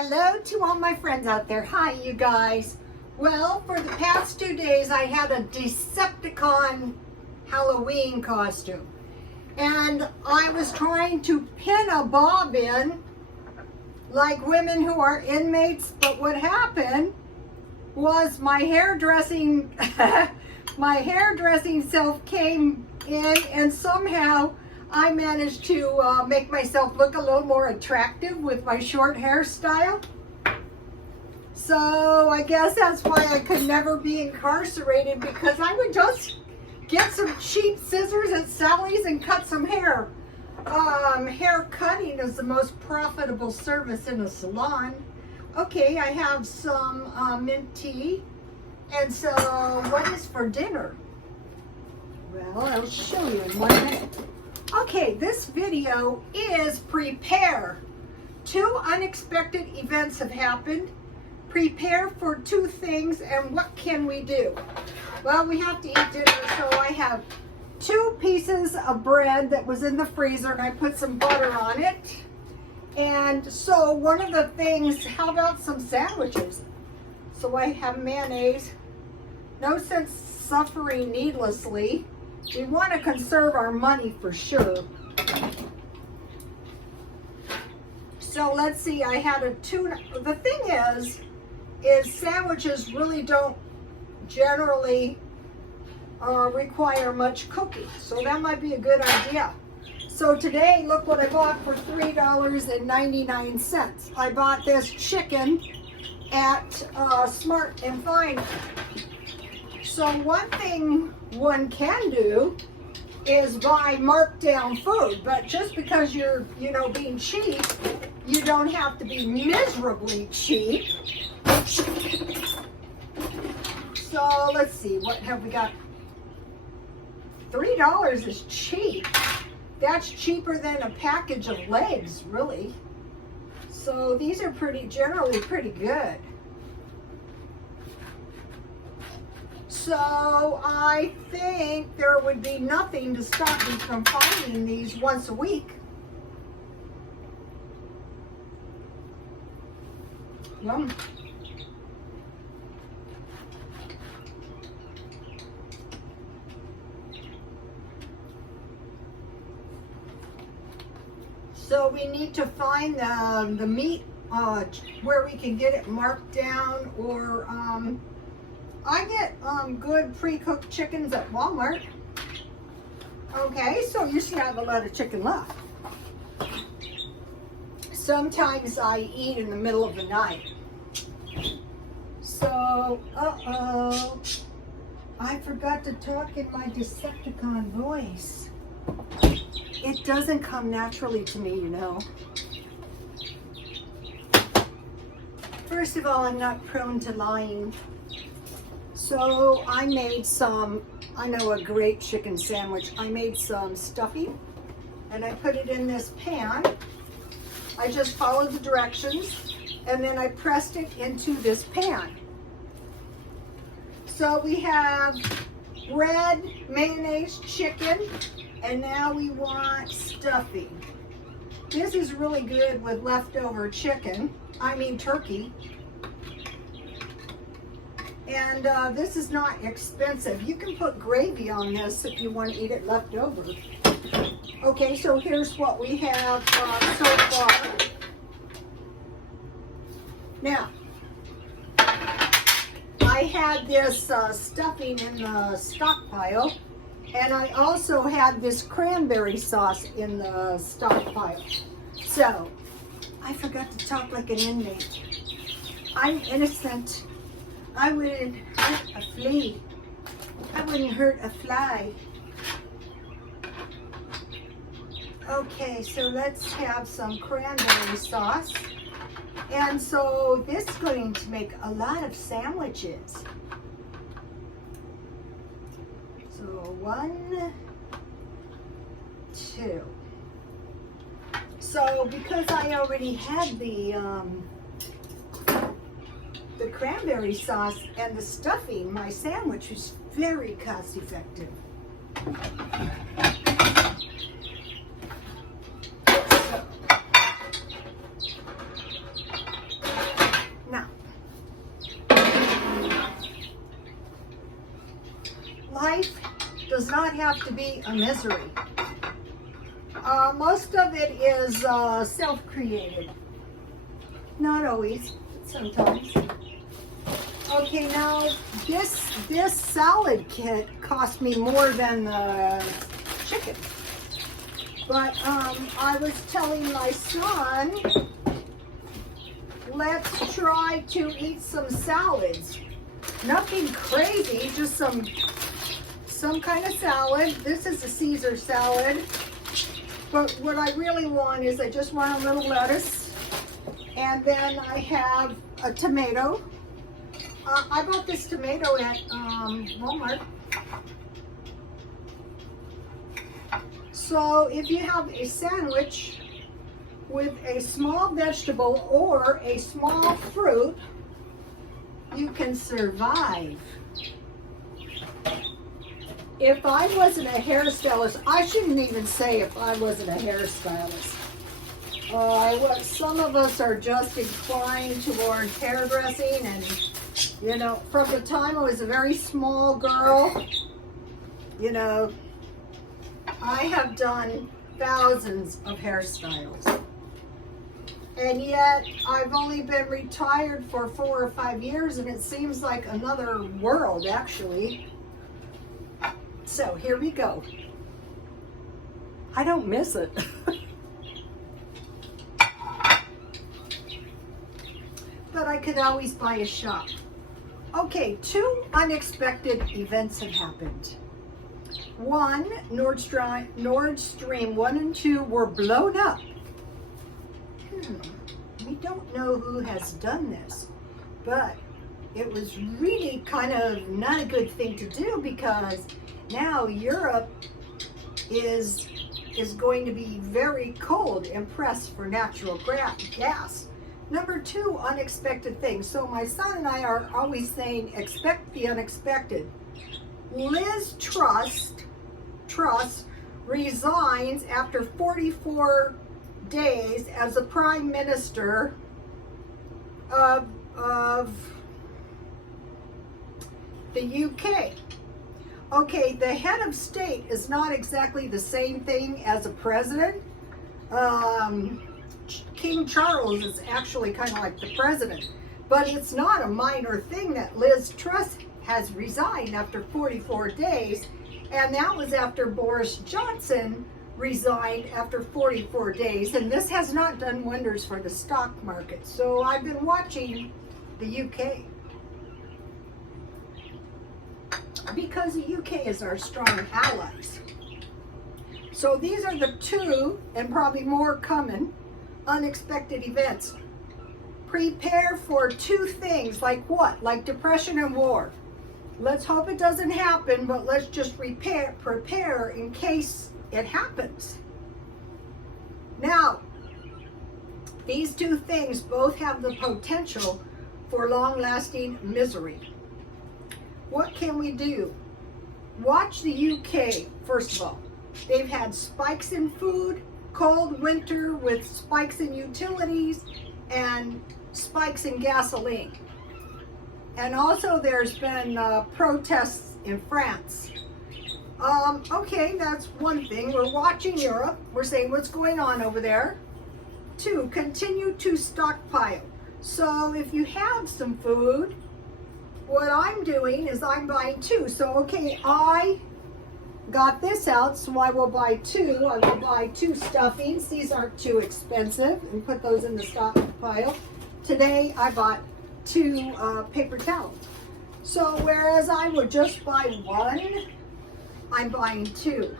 Hello to all my friends out there. Hi, you guys. Well, for the past 2 days, I had a Decepticon Halloween costume. And I was trying to pin a bob in like women who are inmates. But what happened was my hairdressing, my hairdressing self came in, and somehow I managed to make myself look a little more attractive with my short hairstyle. So I guess that's why I could never be incarcerated, because I would just get some cheap scissors at Sally's and cut some hair. Hair cutting is the most profitable service in a salon. Okay, I have some mint tea. And so what is for dinner? Well, I'll show you in 1 minute. Okay, this video is prepare. 2 unexpected events have happened. Prepare for 2 things, and what can we do? Well, we have to eat dinner, so I have 2 pieces of bread that was in the freezer, and I put some butter on it. And so one of the things, how about some sandwiches? So I have mayonnaise. No sense suffering needlessly. We want to conserve our money for sure. So let's see, I had a tuna. The thing is sandwiches really don't generally require much cooking. So that might be a good idea. So today, look what I bought for $3.99. I bought this chicken at Smart and Fine. So one thing one can do is buy markdown food, but just because you're, being cheap, you don't have to be miserably cheap. So let's see, what have we got? $3 is cheap. That's cheaper than a package of legs, really. So these are generally pretty good. So I think there would be nothing to stop me from finding these once a week. Yum. So we need to find the meat where we can get it marked down, or I get good pre-cooked chickens at Walmart. Okay, so you should have a lot of chicken left. Sometimes I eat in the middle of the night. So, I forgot to talk in my Decepticon voice. It doesn't come naturally to me, First of all, I'm not prone to lying. So I made a great chicken sandwich. I made some stuffing, and I put it in this pan. I just followed the directions, and then I pressed it into this pan. So we have bread, mayonnaise, chicken, and now we want stuffing. This is really good with leftover turkey. And this is not expensive. You can put gravy on this if you want to eat it left over. Okay, so here's what we have so far. Now, I had this stuffing in the stockpile, and I also had this cranberry sauce in the stockpile. So, I forgot to talk like an inmate. I'm innocent. I wouldn't hurt a flea. I wouldn't hurt a fly. Okay, so let's have some cranberry sauce. And so this is going to make a lot of sandwiches. So 1, 2. So because I already had the cranberry sauce and the stuffing, my sandwich was very cost effective. does not have to be a misery. Most of it is self-created. Not always, sometimes. Okay, now this salad kit cost me more than the chicken. But I was telling my son, let's try to eat some salads. Nothing crazy, just some kind of salad. This is a Caesar salad. But what I really want is I just want a little lettuce. And then I have a tomato. I bought this tomato at Walmart. So if you have a sandwich with a small vegetable or a small fruit, you can survive. If I wasn't a hairstylist, I shouldn't even say if I wasn't a hairstylist. Some of us are just inclined towards hairdressing, and you know, from the time I was a very small girl, you know, I have done thousands of hairstyles. And yet, I've only been retired for 4 or 5 years, and it seems like another world, actually. So, here we go. I don't miss it. But I could always buy a shop. Okay, 2 unexpected events have happened. One, Nord Stream 1 and 2 were blown up. We don't know who has done this, but it was really kind of not a good thing to do, because now Europe is going to be very cold and pressed for natural gas. Number 2, unexpected things. So my son and I are always saying, expect the unexpected. Liz Truss resigns after 44 days as the Prime Minister of the UK. Okay, the head of state is not exactly the same thing as a president. King Charles is actually kind of like the president, but it's not a minor thing that Liz Truss has resigned after 44 days, and that was after Boris Johnson resigned after 44 days, and this has not done wonders for the stock market. So I've been watching the UK, because the UK is our strong allies. So these are the 2, and probably more coming, unexpected events. Prepare for 2 things, like what? Like depression and war. Let's hope it doesn't happen, but let's just prepare in case it happens. Now, these 2 things both have the potential for long-lasting misery. What can we do? Watch the UK, first of all. They've had spikes in food, cold winter with spikes in utilities, and spikes in gasoline. And also there's been protests in France. Okay, that's one thing. We're watching Europe. We're saying what's going on over there. 2, continue to stockpile. So if you have some food, what I'm doing is I'm buying 2. So, okay, I got this out, so I will buy 2. I will buy 2 stuffings. These aren't too expensive, and put those in the stockpile. Today I bought 2 paper towels. So whereas I would just buy 1, I'm buying 2.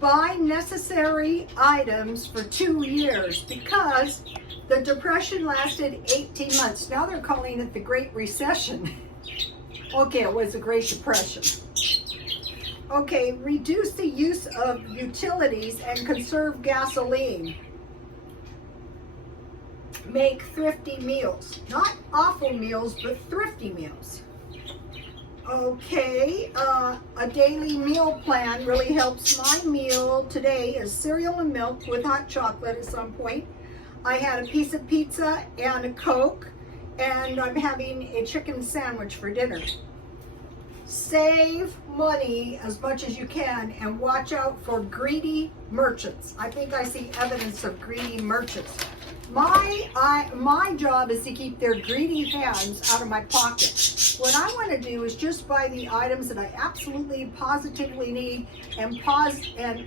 Buy necessary items for 2 years, because the Depression lasted 18 months. Now they're calling it the Great Recession. Okay, it was the Great Depression. Okay, reduce the use of utilities and conserve gasoline. Make thrifty meals. Not awful meals, but thrifty meals. Okay, a daily meal plan really helps. My meal today is cereal and milk with hot chocolate at some point. I had a piece of pizza and a Coke, and I'm having a chicken sandwich for dinner. Save money as much as you can and watch out for greedy merchants. I think I see evidence of greedy merchants. My job is to keep their greedy hands out of my pocket. What I want to do is just buy the items that I absolutely positively need and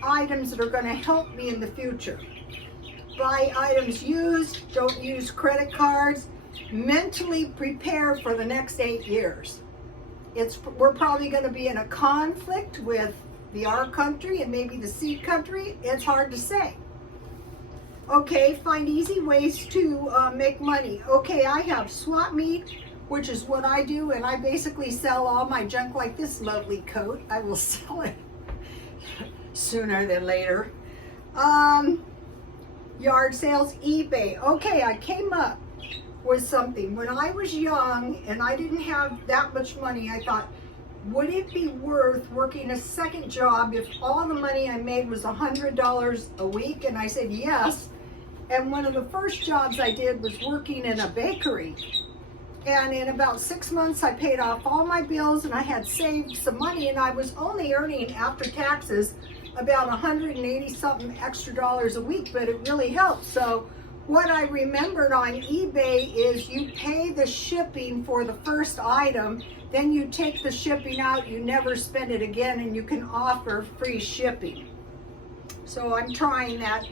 items that are going to help me in the future. Buy items used, don't use credit cards. Mentally prepare for the next 8 years. We're probably going to be in a conflict with the R country and maybe the C country. It's hard to say. Okay, find easy ways to make money. Okay, I have swap meet, which is what I do, and I basically sell all my junk like this lovely coat. I will sell it sooner than later. Yard sales, eBay. Okay, I came up with something. When I was young and I didn't have that much money, I thought, would it be worth working a second job if all the money I made was $100 a week? And I said yes. And one of the first jobs I did was working in a bakery. And in about 6 months, I paid off all my bills and I had saved some money, and I was only earning after taxes about 180 something extra dollars a week, but it really helped. So what I remembered on eBay is you pay the shipping for the first item, then you take the shipping out, you never spend it again, and you can offer free shipping. So I'm trying that,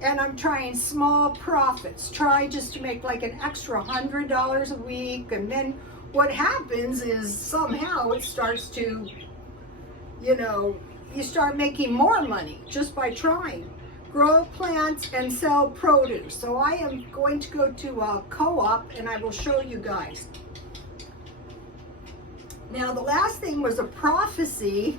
and I'm trying small profits. Try just to make like an extra $100 a week, and then what happens is somehow it starts to, you start making more money just by trying. Grow plants and sell produce. So I am going to go to a co-op and I will show you guys. Now the last thing was a prophecy,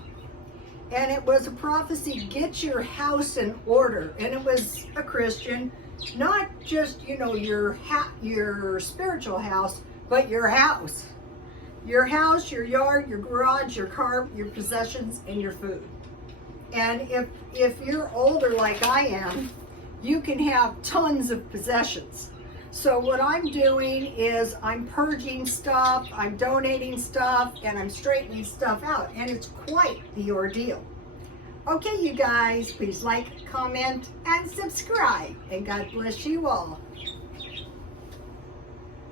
and it was a prophecy, get your house in order. And it was a Christian, not just, your spiritual house, but your house. Your house, your yard, your garage, your car, your possessions, and your food. And if you're older like I am, you can have tons of possessions. So what I'm doing is I'm purging stuff, I'm donating stuff, and I'm straightening stuff out. And it's quite the ordeal. Okay, you guys, please like, comment, and subscribe. And God bless you all.